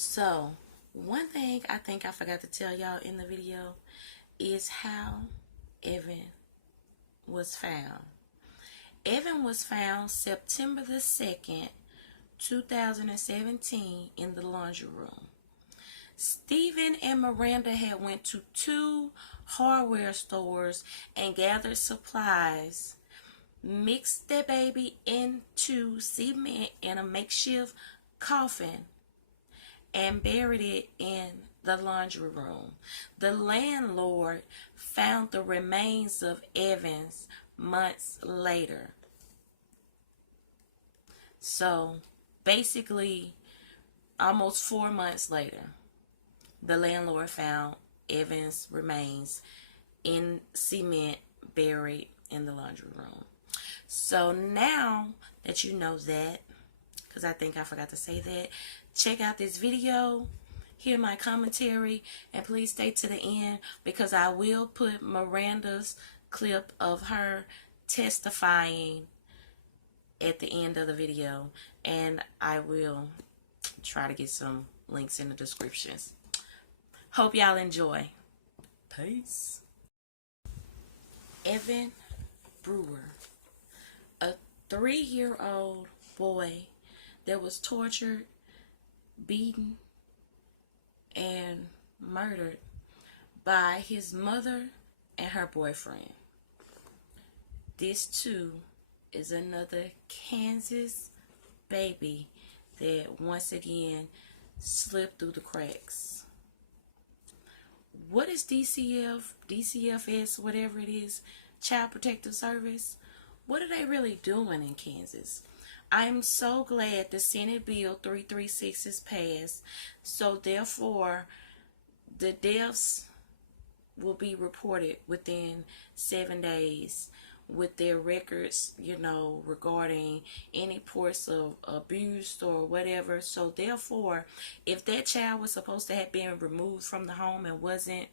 So, one thing I think I forgot to tell y'all in the video is how Evan was found. Evan was found September the 2nd, 2017 in the laundry room. Stephen and Miranda had went to two hardware stores and gathered supplies, mixed their baby into cement in a makeshift coffin, and buried it in the laundry room. The landlord found the remains of Evans months later. So basically, almost 4 months later, the landlord found Evans' remains in cement buried in the laundry room. So now that you know that, because I think I forgot to say that, check out this video, hear my commentary, and please stay to the end because I will put Miranda's clip of her testifying at the end of the video, and I will try to get some links in the descriptions. Hope y'all enjoy. Peace. Evan Brewer, a 3-year-old boy that was tortured, beaten, and murdered by his mother and her boyfriend. This too is another Kansas baby that once again slipped through the cracks. What is DCFS, whatever it is, Child Protective Service? What are they really doing in Kansas? I'm so glad the Senate Bill 336 is passed, so therefore the deaths will be reported within 7 days with their records, regarding any reports of abuse or whatever. So therefore, if that child was supposed to have been removed from the home and wasn't,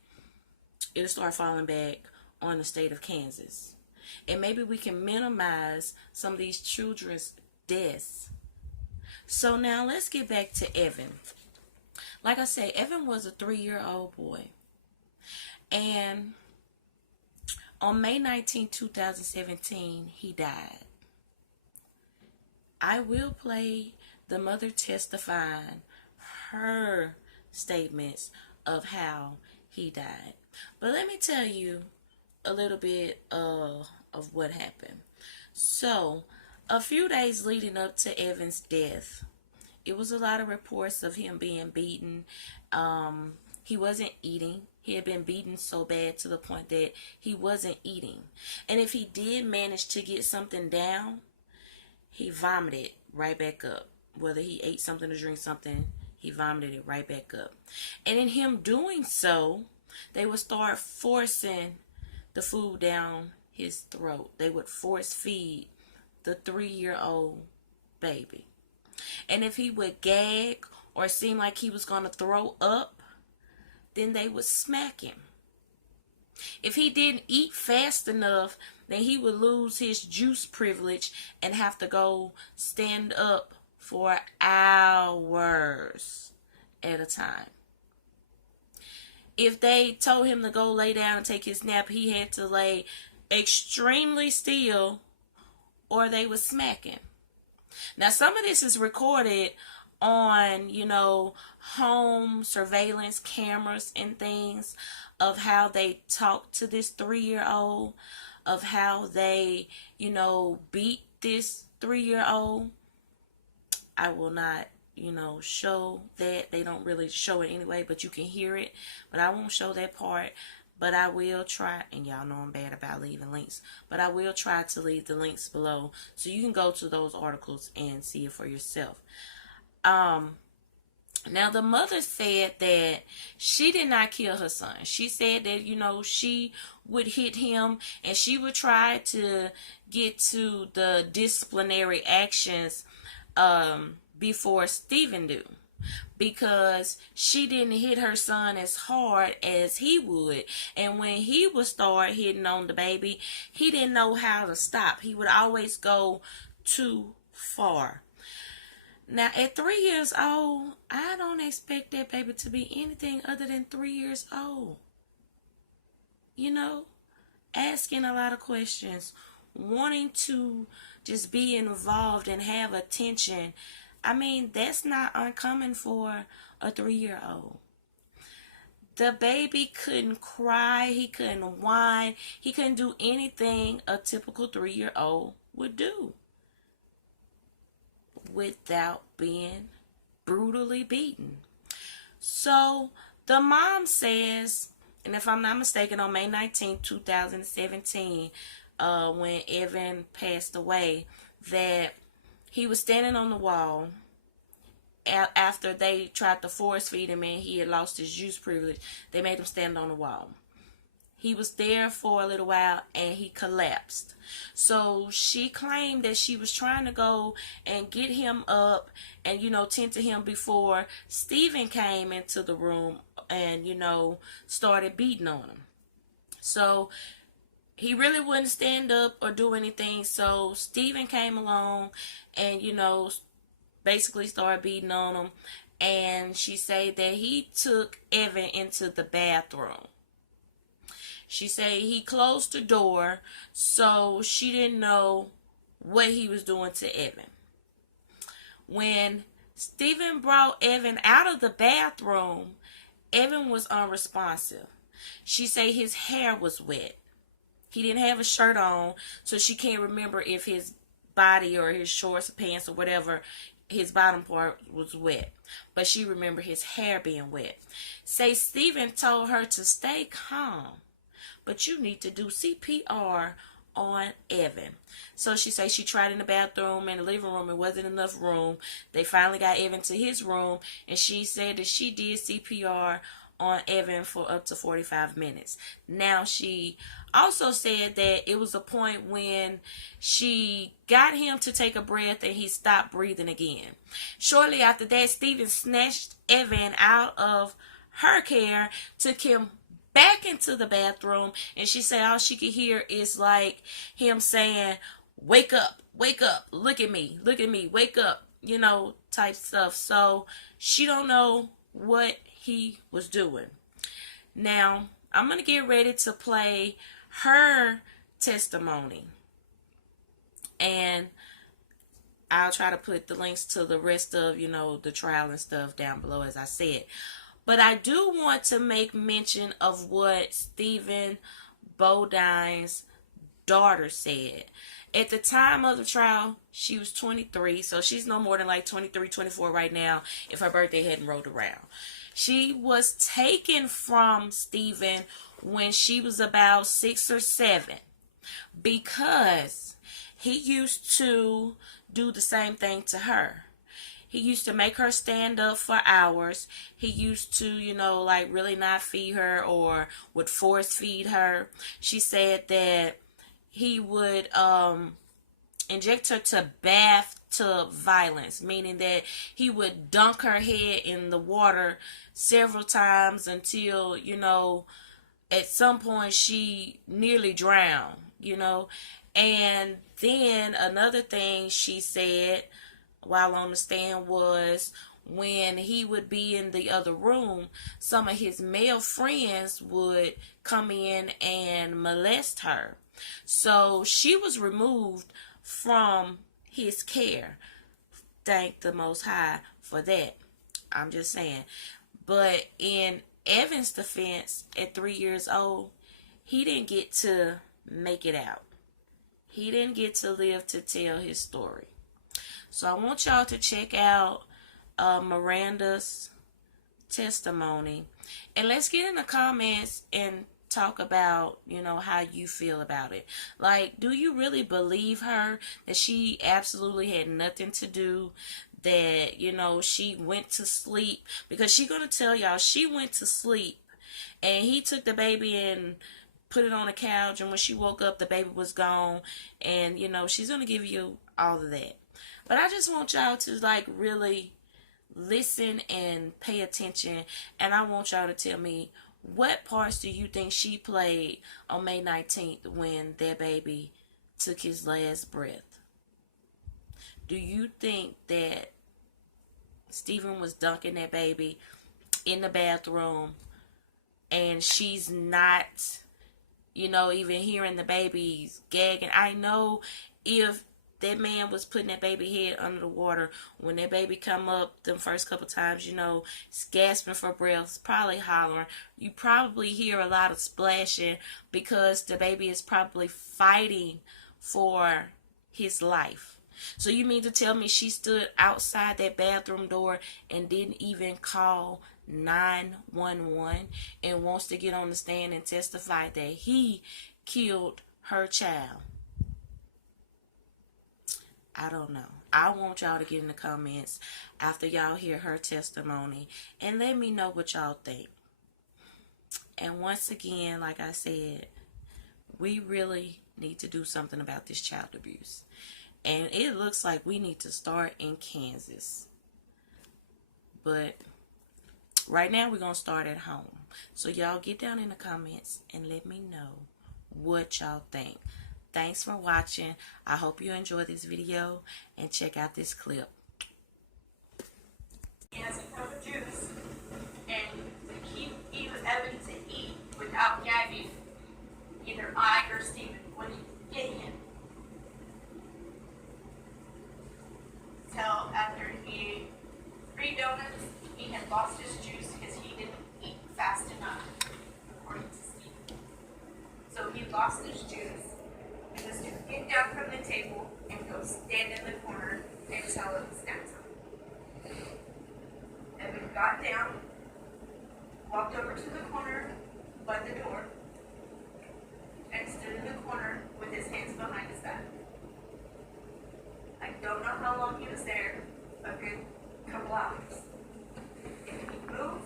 it'll start falling back on the state of Kansas. And maybe we can minimize some of these children's deaths. So now let's get back to Evan. Like I say, Evan was a 3-year-old boy. And on May 19, 2017, he died. I will play the mother testifying her statements of how he died. But let me tell you a little bit of what happened. So, a few days leading up to Evan's death, it was a lot of reports of him being beaten. He wasn't eating. He had been beaten so bad to the point that he wasn't eating. And if he did manage to get something down, he vomited right back up. Whether he ate something or drink something, he vomited it right back up. And in him doing so, they would start forcing the food down his throat. They would force feed the 3-year-old baby. And if he would gag or seem like he was going to throw up, then they would smack him. If he didn't eat fast enough, then he would lose his juice privilege and have to go stand up for hours at a time. If they told him to go lay down and take his nap, he had to lay extremely still or they would smack him. Now, some of this is recorded on, home surveillance cameras and things of how they talk to this 3-year-old, of how they, beat this 3-year-old. I will not, show that. They don't really show it anyway, but you can hear it. But I won't show that part. But I will try, and y'all know I'm bad about leaving links, but I will try to leave the links below so you can go to those articles and see it for yourself. Now, the mother said that she did not kill her son. She said that, she would hit him and she would try to get to the disciplinary actions before Stephen do. Because she didn't hit her son as hard as he would. And when he would start hitting on the baby, he didn't know how to stop. He would always go too far. Now, at 3 years old, I don't expect that baby to be anything other than 3 years old. You know, asking a lot of questions, wanting to just be involved and have attention. I mean, that's not uncommon for a 3 year old. The baby couldn't cry, he couldn't whine, he couldn't do anything a typical 3 year old would do without being brutally beaten. So the mom says, and if I'm not mistaken, on May 19th, 2017, when Evan passed away, that he was standing on the wall after they tried to force feed him and he had lost his use privilege. They made him stand on the wall. He was there for a little while and he collapsed. So she claimed that she was trying to go and get him up and, tend to him before Stephen came into the room and, started beating on him. So he really wouldn't stand up or do anything. So Stephen came along and, basically started beating on him. And she said that he took Evan into the bathroom. She said he closed the door, so she didn't know what he was doing to Evan. When Stephen brought Evan out of the bathroom, Evan was unresponsive. She said his hair was wet. He didn't have a shirt on, so she can't remember if his body or his shorts or pants or whatever, his bottom part was wet. But she remembered his hair being wet. Say Stephen told her to stay calm, but you need to do CPR on Evan. So she said she tried in the bathroom and the living room. It wasn't enough room. They finally got Evan to his room, and she said that she did CPR on Evan for up to 45 minutes. Now, she also said that it was a point when she got him to take a breath and he stopped breathing again. Shortly after that, Stephen snatched Evan out of her care, took him back into the bathroom, and she said all she could hear is like him saying, wake up, look at me, wake up, type stuff. So she don't know what he was doing. Now, I'm going to get ready to play her testimony, and I'll try to put the links to the rest of, the trial and stuff down below, as I said. But I do want to make mention of what Stephen Bodine's daughter said. At the time of the trial, she was 23, so she's no more than like 23, 24 right now if her birthday hadn't rolled around. She was taken from Stephen when she was about 6 or 7 because he used to do the same thing to her. He used to make her stand up for hours. He used to, really not feed her or would force feed her. She said that he would inject her to bathtub violence, meaning that he would dunk her head in the water several times until, at some point she nearly drowned, And then another thing she said while on the stand was when he would be in the other room, some of his male friends would come in and molest her. So she was removed from his care. Thank the Most High for that. I'm just saying. But in Evan's defense, at 3 years old, he didn't get to make it out. He didn't get to live to tell his story. So I want y'all to check out Miranda's testimony. And let's get in the comments and talk about, how you feel about it. Like, do you really believe her that she absolutely had nothing to do? That, she went to sleep? Because she's going to tell y'all she went to sleep and he took the baby and put it on the couch. And when she woke up, the baby was gone. And, she's going to give you all of that. But I just want y'all to really listen and pay attention. And I want y'all to tell me, what parts do you think she played on May 19th when their baby took his last breath? Do you think that Stephen was dunking that baby in the bathroom, and she's not, even hearing the baby's gagging. I know if that man was putting that baby head under the water, when that baby come up the first couple times, gasping for breath, probably hollering. You probably hear a lot of splashing because the baby is probably fighting for his life. So you mean to tell me she stood outside that bathroom door and didn't even call 911 and wants to get on the stand and testify that he killed her child? I don't know. I want y'all to get in the comments after y'all hear her testimony and let me know what y'all think. And once again, like I said, we really need to do something about this child abuse. And it looks like we need to start in Kansas. But right now we're going to start at home. So y'all get down in the comments and let me know what y'all think. Thanks for watching. I hope you enjoyed this video and check out this clip. He has a cup of juice and to keep Evan to eat without gagging, either I or Stephen would get him. Till after he ate 3 donuts, he had lost his juice because he didn't eat fast enough, according to Stephen. So he lost his juice. He was to get down from the table and go stand in the corner until it was snack time. Evan got down, walked over to the corner by the door, and stood in the corner with his hands behind his back. I don't know how long he was there, a good couple hours. If he moved,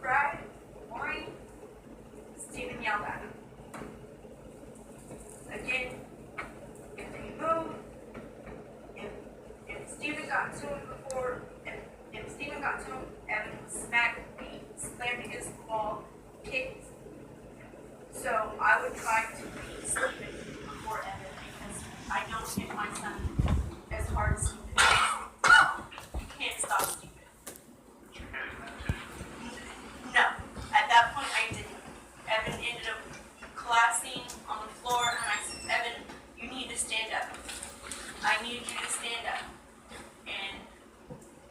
cried, whined, Stephen yelled at him. Again, if he moved, if Stephen got to him if Stephen got to him, Evan would smack, beat, slammed against the wall, kicked. So I would try to beat Stephen before Evan because I don't hit my son as hard as Stephen is. You can't stop Stephen. No, at that point I didn't. Evan ended up collapsing on the floor, and I said, Evan, you need to stand up. I need you to stand up. And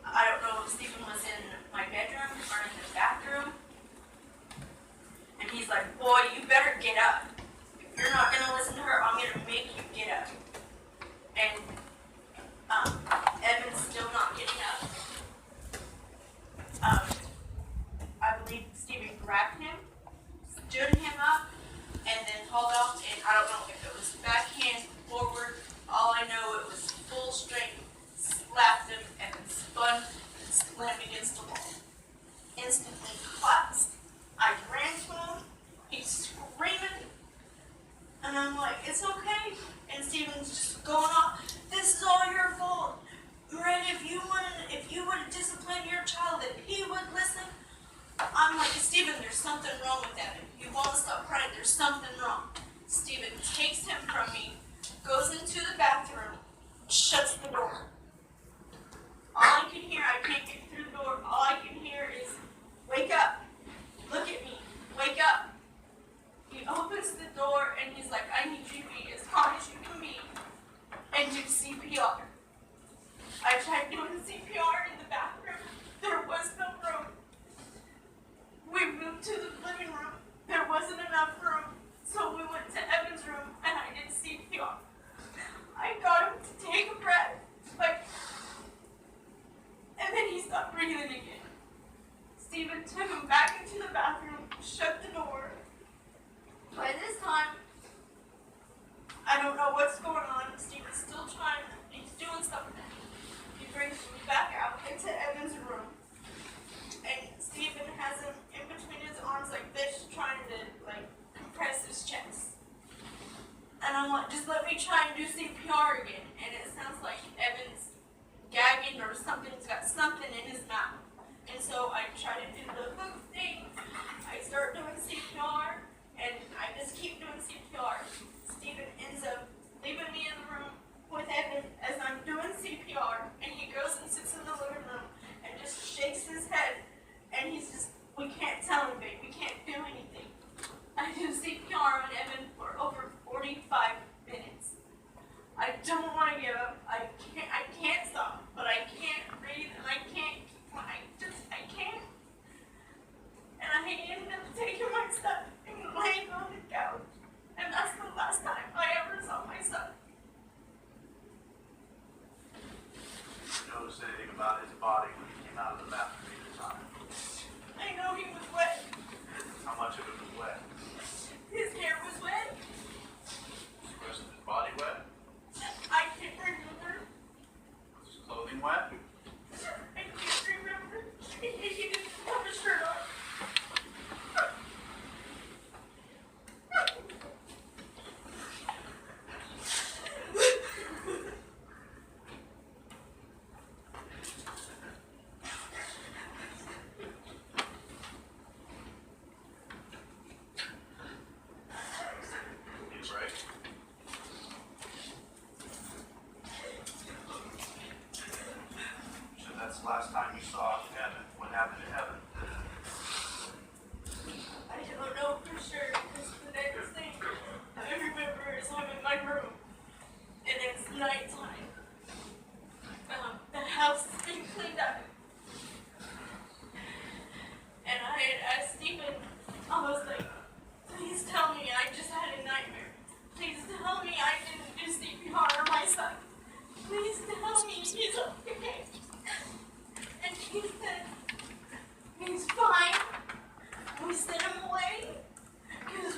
I don't know if Stephen was in my bedroom or in the bathroom. And he's like, boy, you better get up. If you're not going to listen to her, I'm going to make you get up. And Evan's still not getting up. I believe Stephen grabbed him, stood him up, and then hauled off, and I don't know if it was backhand, forward, all I know it was full strength, slapped him, and then spun and slammed against the wall. Instantly collapsed. I ran to him, he's screaming, and I'm like, it's okay, and Stephen's just going off, this is all your fault. Miranda, if you would have disciplined your child, if he would listen. I'm like, Stephen, there's something wrong with Evan. He won't stop crying. There's something wrong. Stephen takes him from me, goes into the bathroom, shuts the door. All I can hear, I can't get through the door. All I can hear is, wake up. Look at me. Wake up. He opens the door and he's like, I need you to be as calm as you can be and do CPR. I tried doing CPR in the bathroom. There was no room. We moved to the living room. There wasn't enough room, so we went to Evan's room and I did CPR. I got him to take a breath, and then he stopped breathing again. Stephen took him back into the bathroom, shut the door. By this time, I don't know what's going on. Stephen's still trying, he's doing something. He brings me back out into Evan's room, and Stephen has him in between his arms like this, trying to compress his chest. And I'm like, just let me try and do CPR again. And it sounds like Evan's gagging or something's got something in his mouth. And so I try to do the hook thing. I start doing CPR, and I just keep doing CPR. Stephen ends up leaving me in the room with Evan as I'm doing CPR, and he goes and sits in the living room and head, and he's just, we can't tell him, babe, we can't do anything. I do CPR on Evan for over 45 minutes. I don't want to give up. I can't stop, but I can't breathe, and I can't. And I ended up taking my son and laying on the couch, and that's the last time I ever saw my son. Did you notice anything about his body when he came out of the bathroom at the time? I know he was wet. How much of it was wet? His hair was wet. Was the rest of his body wet? I can't remember. Was his clothing wet? I can't remember. He didn't have a shirt on. He's right. So that's the last time you saw Evan. What happened to Evan? I don't know for sure because the next thing I remember is I'm in my room and it's nighttime. The house has been cleaned up. And I had asked Stephen, I was like, please tell me I just had a nightmare. Please tell me I didn't do CPR on my son. Please tell me he's okay. And he said, he's fine. We sent him away because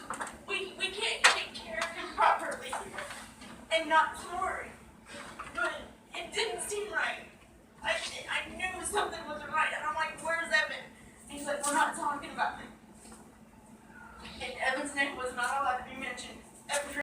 we can't take care of him properly and not to worry. But it didn't seem right. I knew something wasn't right. And I'm like, where's Evan? And he's like, we're not talking about him. And Evan's name was